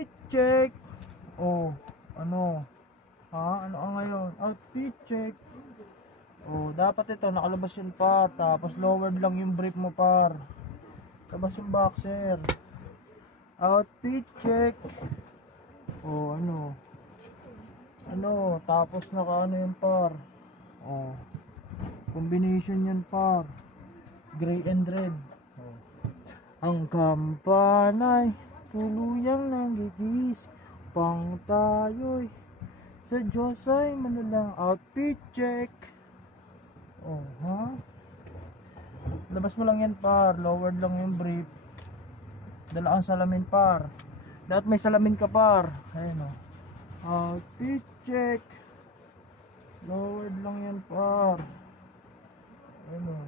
Outfit check. Oh, ano? Ha? Ano ang ngayon? Outfit check. Oh, dapat ito nakalabas yung par. Tapos lowered lang yung brief mo par. Labas yung boxer. Outfit check. Oh, ano? Ano? Tapos naka ano yung par. Oh. Combination yan par. Gray and red. Oh. Ang kampanay tuluyang nanggigis. Pang tayo'y sa Diyos ay manalang. Outfit check. Oh, ha? Labas mo lang yan par. Lowered lang yung brief. Dala kang salamin par. Dapat may salamin ka par. Ayun o. Outfit check. Lowered lang yan par. Ayun o.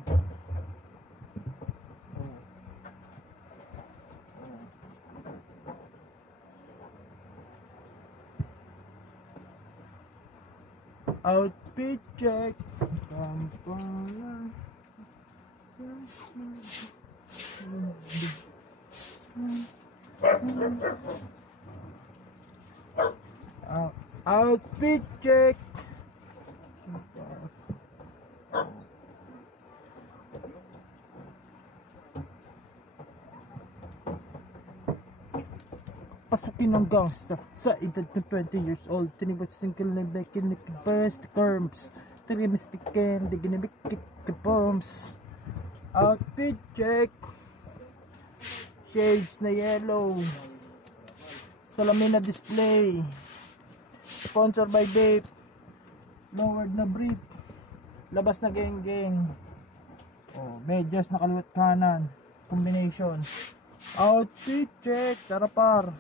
Outfit check. Outfit check. Pasukin ng gangsta sa edad ng 20 years old. Tinibot stinkle na bekin burst curves. Tirimistic-ken, di ginabikit ka bombs. Outfit check. Shades na yellow. Salamin na display. Sponsor by Vape. Lowered na brief. Labas na geng-geng. Oh, medyas na kaliwat kanan. Combination. Outfit check. Tara par.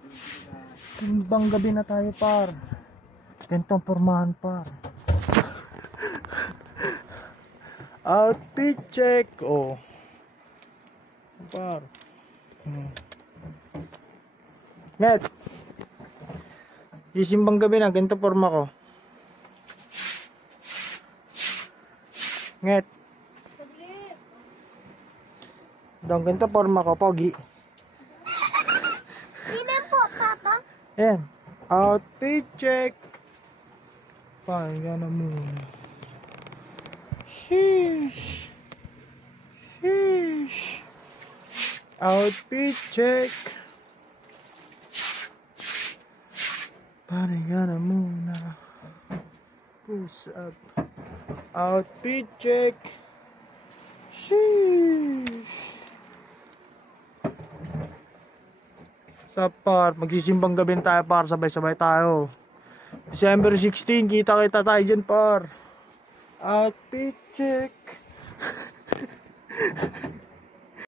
Simbang gabi na tayo par. Gantong pormahan par. Outfit check. Oh. Par. Net. Isimbang gabi na. Ganito porma ko. Net. Dong ganito porma ko. Pogi. Ayan. Outfit check. Pahinga na muna. Sheesh. Sheesh. Outfit check. Pahinga na muna. Push up. Outfit check. Sheesh. Sa par, magsisimbang gabi tayo par, sabay-sabay tayo. December 16, kita-kita tayo dyan par. Outfit check.